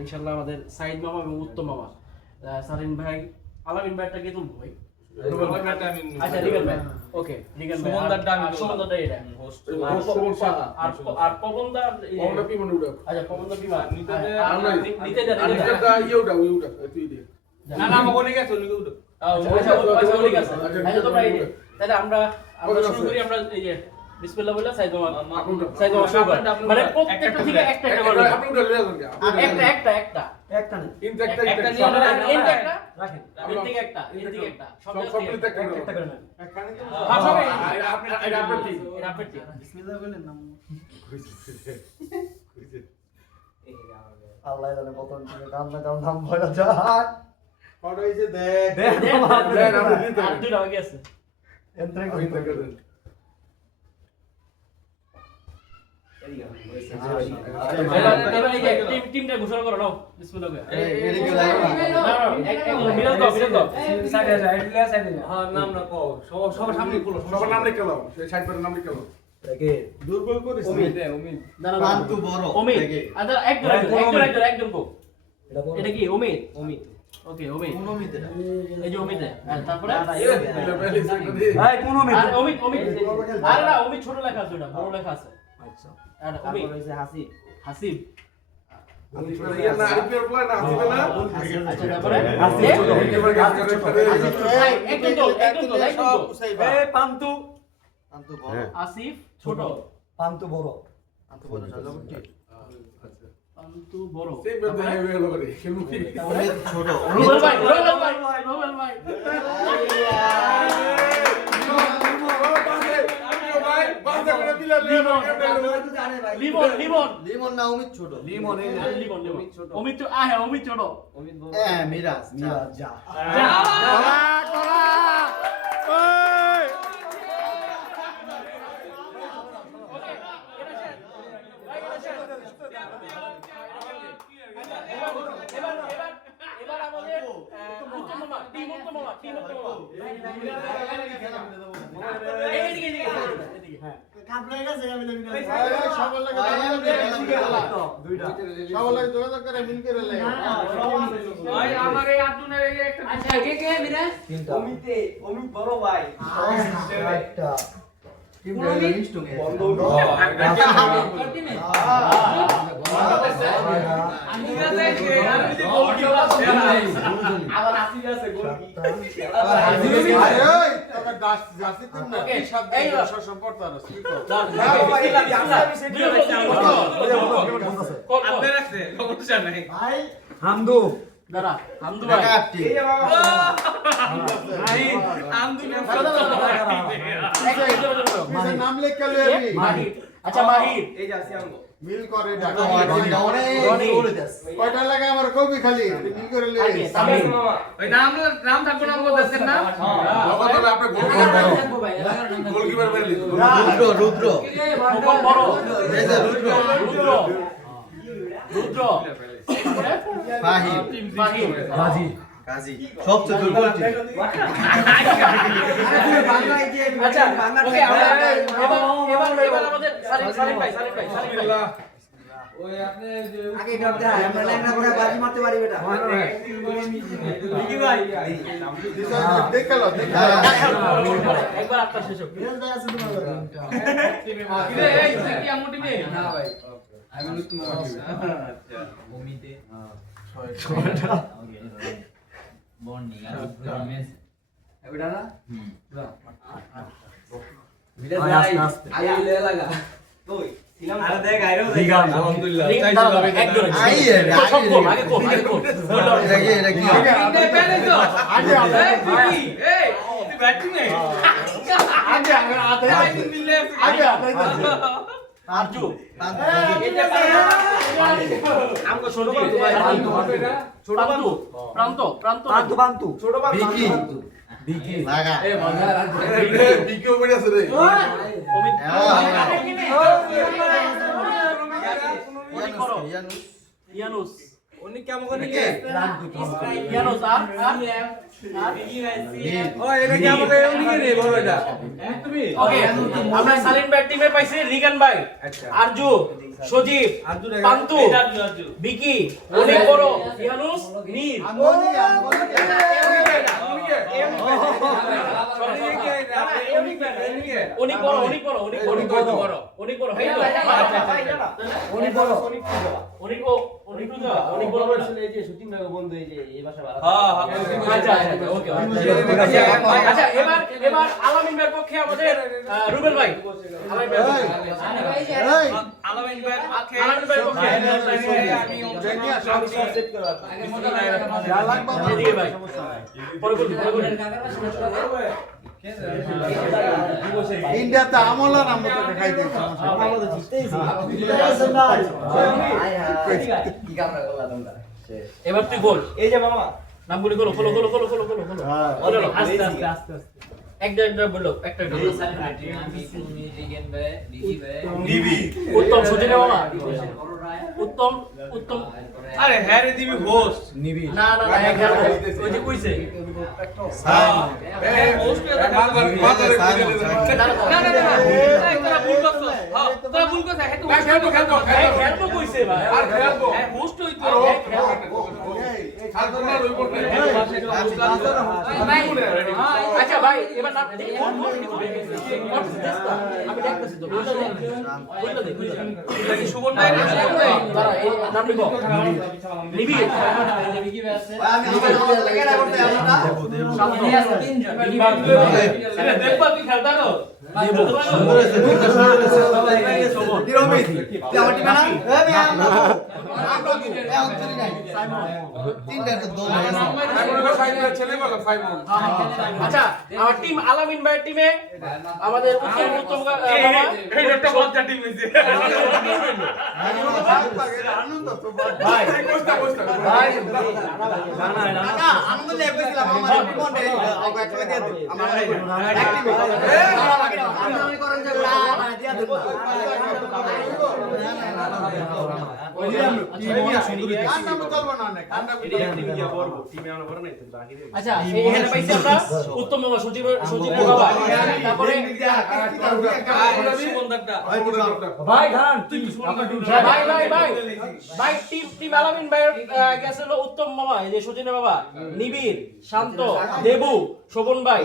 ইনশাআল্লাহ আমাদের সাইদ মামা এবং উত্তম মামা সালিন ভাই আলামিন ভাইটা কে তুলবো ভাই আচ্ছা রিগান ভাই ওকে রিগান ভাই সুমনদারটা এটা হোস্ট আর পবনদা পিমন উড়া আচ্ছা পবনদা বিমা নিতে দা ইউটা তুই দে না না আমাকে নিয়ে গেছে লিখে উঠো আচ্ছা ঠিক আছে আচ্ছা তোমরা এই তাহলে আমরা শুরু করি আমরা এই যে বিসমিল্লাহ বলে সাইদ মামা শুরু করি মানে প্রত্যেকটা থেকে একটা করে আপনি উড়া লিয়া দেন একটা না একটা নিয়ে আমরা এর একটা রাখেন এর থেকে একটা সব একটা করে নেন হ্যাঁ সবাই আপনি ঠিক এটা আপনার ঠিক বিসমিল্লাহ বলেন না আল্লাহ জানে কত নাম ভরা যায় ফটো হইছে দেখ আর দুইটা বাকি আছে এন্ট্রি আমি করতে থেকে দেন এবার এই যে টিমটা ঘোষণা করো নাও বিসমিল্লাহ এদিকে লাগা মিলাদ দাও সাইডে যা এডিলা সাইডে যা হ্যাঁ নাম না কও সবার সামনে বলো সবার নাম লিখে দাও সেই সাইড পরে নাম লিখে দাও দেখে দুর্বল করিস অমিত পান্তু বড় অমিত দেখে আচ্ছা একজন কো এটা কি অমিত ওকে অমিত কোন মিতে এই যে অমিত তারপরে ভাই কোন মিতে আর অমিত আর না অমিত ছোট লেখা আছে ওটা বড় লেখা আছে আচ্ছা আর অমিত হইছে হাসিব ইয়া না আরিফের বলা না আসবে না আচ্ছা তারপরে একজন তো এই পান্তু পান্তু বড় আসিফ ছোট পান্তু বড় জালবটি পান্তু বড় সেই বেদে হয়ে গেল রে কেমুকি অমিত ছোট রোবেল ভাই লিমন না অমিত ছোট লিমন অমিত ছোট অমিত ছোট মিরাজ যা এবার আমাদের উত্তম মামা টিম উত্তম মামা এদিকে হ্যাঁ কাপড়ে গেছে আমি সবার লাগে দুইটা সবার লাগে যোগাযোগ করে মিল করে লাগে ভাই আমার এই আটুনের এই একটা আচ্ছা কে মিরাজ তিনটা অমিত বড় ভাই একটা টিম লিস্ট হয়ে আবার আসি আছে গোল কি আপনার আছে সমস্যা নাই হামদু দাঁড়া হামদু ভাই এই যে বাবা ভাই আমদু নাম লিখে মাহির আচ্ছা মাহির এই যে আসি আমগো মিল করে রনি কয়টা লাগে আমার কবি খালি মিল করে লে তামিম ওই নাম থাকবো না আমগো দেখছেন না কথা আপনি গোলকিপার বাইরে রুদ্র ফুটবল বড় এই যে রুদ্র ফাহিম বাজি কাজী সবচেয়ে দুর্বল টিম আচ্ছা ওকে এবার আমাদের সালিম ভাই ওই আপনি যে আগে করতে হয় আমরা লাইন না করে বাজি মারতে পারি বেটা লিখি ভাই দেখালো একবার আপনার শেষ হোক বিরাজ ভাই আছে তোমার টিমে মারবে এই কি আমু টিমে না ভাই আমি নতুন আচ্ছা ভূমিতে ছয়টা বন্ডিং আর রমেশ এটা না আয়া লে লাগা কই আরে দেখ আইরো দেখ আলহামদুলিল্লাহ আই রে আগে কো এটা কি ইন্ডে পেলে তো আগে এই কি এই তুই ব্যাটিং নেই আগে আগে মিলে আগে আরজু পান্তু আমগো ছোট বাবু ভাই ছোট বাবু প্রান্ত ছোট বাবু বিকি বিকি লাগা এ মজা বিকিও বড় আছে রে অমিত ইয়ানুস উনি কেমন করে নিয়ে ইয়ানুস আর ও এটা কেমন করে উনি রে বড় এটা তুমি ওকে আমরা সালিম ভাই টিমে পাইছি রিগান ভাই আচ্ছা আরজু সজীব, পান্তু, বিকি, অনেক বড়, ইয়ানুস, নীর। অনেক বড়, অনেক বড়, অনেক বড়, অনেক বড়, এই তো। অনেক বড়, অনেক বড় বলছিল এই যে শুটিং ভাই বন্ধু এই যে এই ভাষা ভালো। আচ্ছা আচ্ছা ওকে আচ্ছা এবার আলামিন ভাইয়ের পক্ষে আমাদের রুবেল ভাই আলামিন ভাই আলামিন ভাইয়ের পক্ষে আমি সব সেট করে রাখছি এদিকে ভাই পরে বলুন ইন্ডিয়াতে আমলার আমরা তো খাইতে আমরা তো জিততেইছি কি কামরা করলা তোমরা এবার তুই বল এই যে মামা নামগুলি খোলো আস্তে আস্তে আস্তে একটা বলো একটা আমি তুমি রিগেন ভাই ডিগি ভাই উত্তম সুজনে মামা উত্তম আরে হ্যাঁ রে দিবি হোস্ট না এক ওই যে কইছে হোস্ট না তোরা ভুল করছিস হ্যাঁ তোরা খেলবো কইছে ভাই আর খেলবো হোস্ট হই তো আচ্ছা ভাই এবার নাম আমি দেখতেছি তো বলতে দে সুবন ভাই দাঁড়া এই নাম লিখো লিবি ডিগি ভাই আছে আমি আমার লাগা করতে আমরা সামনে আছে তিনজন দেখবা তুই খেলতা তো কিরমিত তুই আমার টিমে না আমি আমরা এ অন্তরি নাই তিনটা তো দল আচ্ছা আমার টিম আলামিন ভাইয়ের টিমে আমাদের উত্তম এই একটা বলটা টিম হইছে ভাই ভাই কাকা আনন্দ লে কইছিলাম আমার টিমে আগে একটা দিয়ে দে আমার অ্যাক্টিভ আমি করেন যে না দিয়া দেব আচ্ছা এখানে পাইছি আমরা উত্তম বাবা সজীব বাবা তারপরে ভাই খান ভাই টিম আলামিন ভাইয়ের গেছে হলো উত্তম মামা এই যে সজীব বাবা নিবিড় শান্ত দেবু শোভন ভাই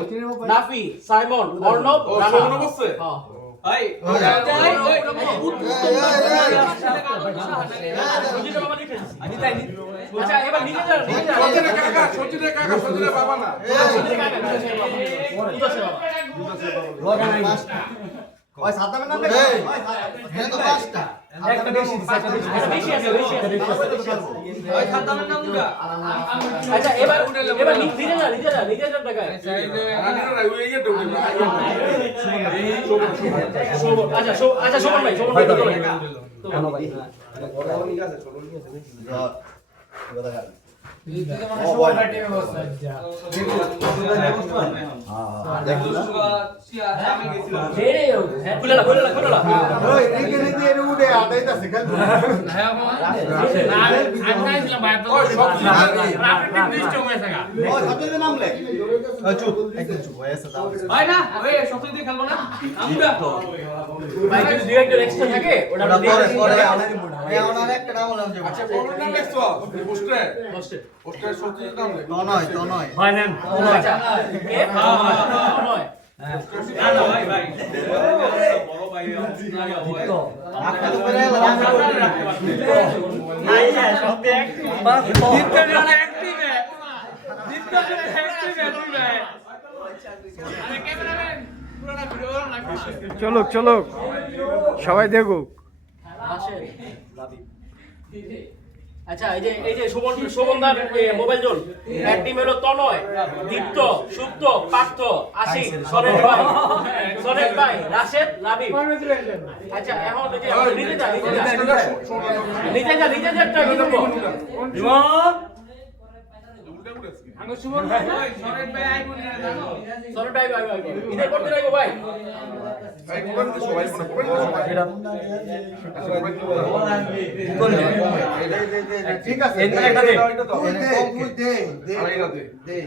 নাফি সাইমন অর্ণব রানা হ্যাঁ আচ্ছা এবার নিজে ওই সাতটা নাম লেখা হ্যাঁ তো পাঁচটা একটা বেশি আছে ওই খাতামের নাম দুটা আচ্ছা এবার নিজে যা টাকা আচ্ছা শোভন ভাই কেন ভাই তো নয় ভাই নেন আচ্ছা এ নয় বড় ভাই চলো সবাই দেখুক আচ্ছা এই যে শোভনদার মোবাইল জোন এক টিম হলো তনয় দীপ্ত সুপ্ত পার্থ আশিক সরেন ভাই রাশেদ লাবিব আচ্ছা এখন নিজে যা একটা কি করব সুমন ভাই সরেন ভাই আইবো না জানো সরেন ভাই ইধর করতে রাখবো ভাই ঠিক আছে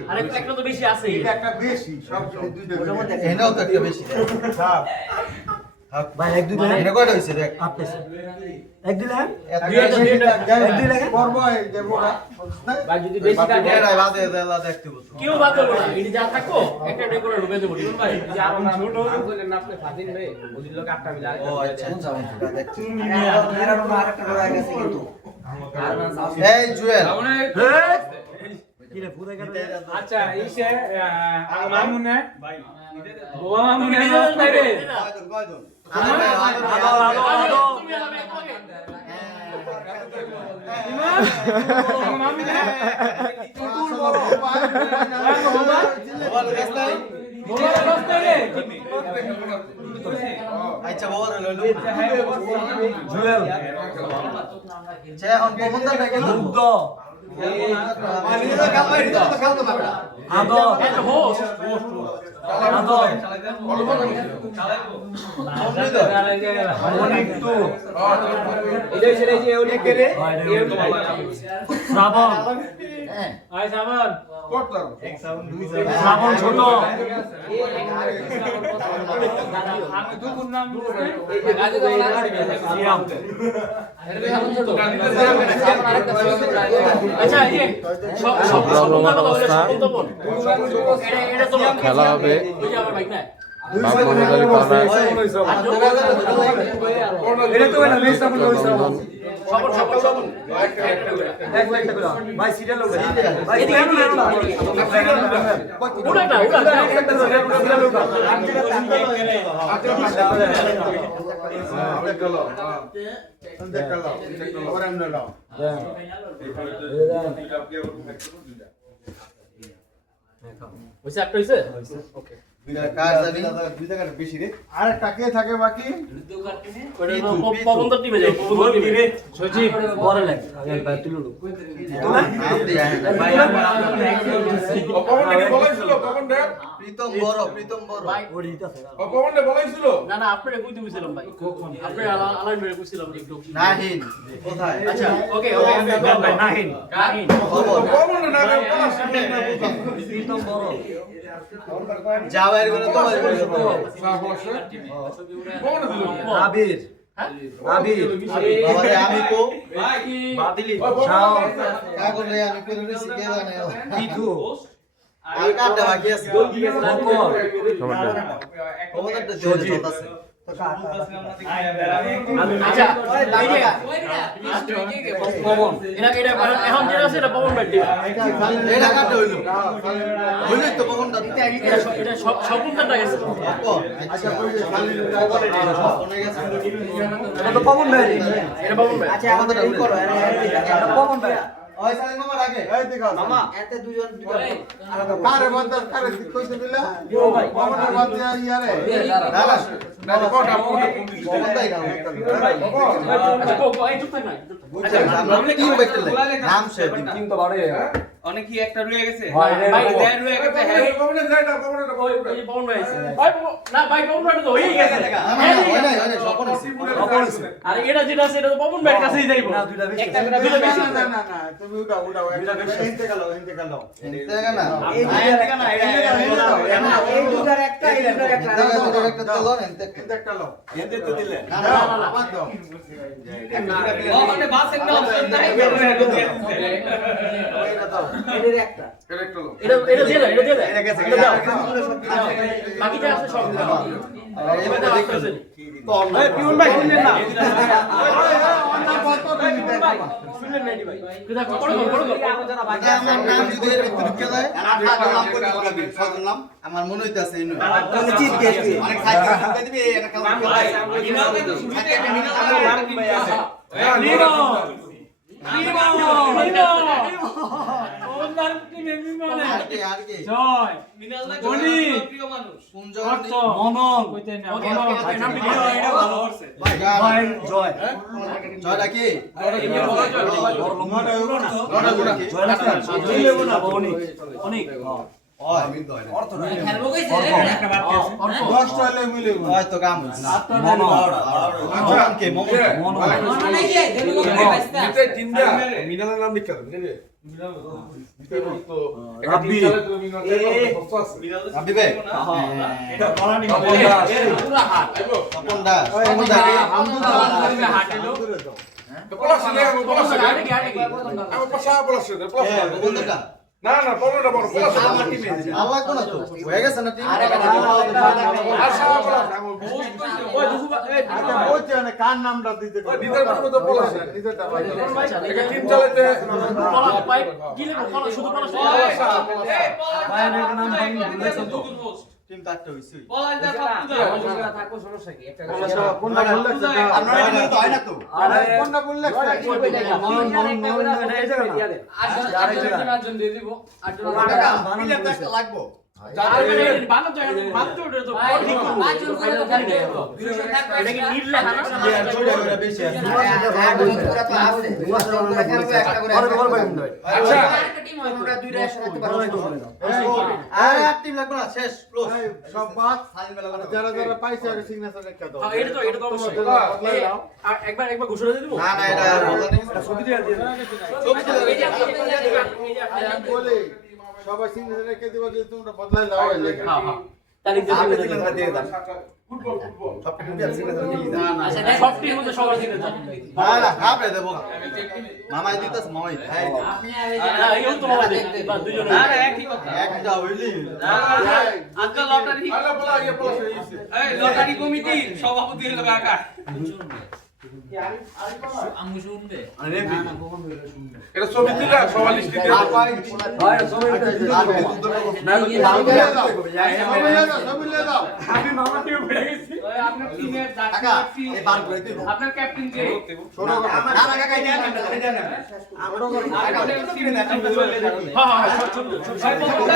আরে একটা তো বেশি আছে একটা বেশি সব দুইটা এনাও তো একটা বেশি ভাই এক দুই লাখ এটা কয়টা হইছে দেখ আপনি এক দুই লাখ এক দুই লাখ করব এই যে বড় ভাই যদি বেশি কাটে এরাই বাদে দেলা দেখতে বলছো কেউ বাদ দেবো না এটি যা থাকো একটা ডে করে ঢুকে দেবো ঠিক ভাই যে আর ছোট বলেন না আপনি ফাদিন ভাই ওদিন লোক আটটা মিলে ও আচ্ছা দেখছি আরেকটা রয়ে গেছে কিন্তু এই জুয়েল কি রে ফুদে গেল আচ্ছা ইসে মামুনে ভাই গোয়া মামুনে নস্তাই রে আরে ভাই তুমি আলাদা একবারে মামুনে গোয়া নস্তাই রে আচ্ছা বড় লইলো জুয়েল সে এখন কোনটা নাকি মুগ্ধ মানে তো কামাই তো খেলতে পারবে আদর একটা হোস্ট আদর অনেক তো এটা ছেড়ে যে অনেক করে শ্রাবণ আই সাবান করতাম শ্রাবণ ছোট আমি তো কোন নাম সিয়াম আচ্ছা এই এটা তো খেলা হবে ওই যে আমার বাইক না বাবুরালি পাড়ায় এটা তো না নেক্সট আপন হইছে সবন সবন সবন এক লাখ টাকা ভাই সিরিয়াল লোক ভাই এদিকে উড়া না উড়া সিরিয়াল লোক দেখলো ওরা এমন নাও হইছে একটা হইছে ওকে কার জানি আর টাকে থাকে বাকি পবন টিমে যাই পবন টিমে সচিব বড় লাগ আগে ভাই তুলো লোক ভাই প্রীতম বড় ওড়িটা না না আপনারে কইতে কইছিলাম ভাই আপনি আলাইন ভাই কইছিলাম একটু নাহিন কোথায় আচ্ছা ওকে ওকে ভাই নাহিন কাহিন প্রীতম বড় যাওয়ার করে তো আবির আবির আমারে আমি কো বাদিলি কা করে আমি করে নিছি কে জানে পিথু আর কাটা বাকি আছে বকর ওটা জোর আছে আচ্ছা এই যে পবন এটা এখন যেটা আছে এটা পবন ভাই টিম এটা কাটা হইলো হইলো তো কোনটা এটা সবটা গেছে আচ্ছা এটা তো পবন ভাই এটা পবন ভাই আচ্ছা আমাদের ই করো এটা পবন ভাই ওই সাইন মামার আগে এই দেখো মামা এতে দুজন কারে বন্ধ কারে কইতে দিলা বাবার বাদ দিয়া ইয়ারে দাদা না কোটা বন্দাই না আচ্ছা কো এই চুপ থাক না আচ্ছা আমরা কি বাইতে নাম সে টিম তো বাড়ে অনেক কি একটা রয়ে গেছে ভাই ভাই দেন রয়ে গেছে হ্যাঁ এই পবন ভাই ভাই না ভাই পবন ভাই তো হই গেছে না ওই নাই স্বপন আছে আর এটা যেটা আছে এটা তো পবন ভাইয়ের কাছেই যাইবো না দুইটা বেশি দুইটা বেশি না না না তুমি উঠাও একটা এনতে গেল দেখা না এই দুইটা না এই দুইটার একটা এই দুইটার একটা একটা তো লন এনতে এনতে একটা লো এনতে তো দিলে না না বাদ দাও মানে বাস একটা অপশন নাই ওইটা দাও এর একটা এটা দিয়ে দাও এটা দিয়ে দাও এটা গেছে বাকি যা আছে সব এবার দেখতেছেন এই পিউন ভাই শুনলেন না শুনলেন না ভাই কিদা করো আমার নাম যদি এর ভিতরে ঢুকে যায় নাম করে বলবি সদর নাম আমার মনে হইতাছে ইনো কোন চিজ গেছে অনেক সাইকেল ঢুকে দিবি এটা কাজ মিনাল কিন্তু শুরুতে একটা মিনাল নাম কিন্তু আছে নিনো ওনার টিমে বিমানে আর কি জয় মিনাল না প্রিয় মানুষ কোন জায়গা মনন কইতে না ওকে ওকে নামটি দিও এটা ভালো করছে ভাই জয় জয়টা কি জয় না জয় লেবো না অনেক অনেক খেলবো কইছে রে দশটা হলে মিলে হয়তো কাম হইছে মনে নাই যে দেবো কই বাইস্তা আপনি বে পুরা হাত তপনদা হাটিলো বন্ধুটা না না পনেরোটা বড় আল্লাহ কোন তো হয়ে গেছে না টিম ওই দুসু এই আচ্ছা বলছি না কার নামটা দিতে নিজের নামে তো বলা আছে নিজেরটা ভাই এটা টিম চালাতে পলা পাই কি লেখো পলা শুধু পলা ভাইয়ের নাম ভাঙি বলেছেন তো টিম কাটতে হইছে পলাইদা থাকো সমস্যা কি একটা কোনটা বললে আপনারা টিম তো হয় না তো আরে কোনটা বললে আটজন দিয়ে দিব আটজন টাকা মিলে তো একটা লাগবো বানাতো বানাতো ওটা তো ঠিক করব আটজন করে তো গাড়ি দেব বিরোধ থাকবে এটা কি নিড লেখা না বেশি আছে একটা টিম হয় আমরা দুইটা একসাথে পারবো আরে আর টিম লাগবে না শেষ ক্লোজ সব বাদ সাইন মেলা লাগবে যারা যারা পাইছে আগে সিগনেচার একটা দাও এটা তো অবশ্যই বদলাই দাও আর একবার ঘোষণা দিয়ে দেব না না এটা ছবি দিয়ে দিয়ে আমি বলি সবাই সিগনেচার রেখে দিবা যে তোমরা বদলাই দাও এই লেখা হ্যাঁ হ্যাঁ তারিখ আপনি দিয়ে সিগনেচার দিয়ে দাও ফুটবল ফুটবল সব টিম দিয়ে সিগনেচার দিয়ে দাও আচ্ছা সব টিমের মধ্যে সবার সিগনেচার না না আপনি দেবো মামাই দিতাস মামাই হ্যাঁ আপনি এই তো বাবা দে বা দুজনে না একই কথা একটা হইলি আজকে লটারি আলা বলা ইয়ে বলা হইছে এই লটারি কমিটির সভাপতি হলো কাকা আমি শুনবে আরে এটা ছবি দিলা সবাই লিস্ট দিয়ে দাও ছবি নিয়ে দাও আমি মামা টিম পড়ে গেছি আপনার টিমের কাকা এই বার করে দিও আপনার ক্যাপ্টেন কে ছোট করো না না কাকা এটা নেন হ্যাঁ হ্যাঁ ছোট ছোট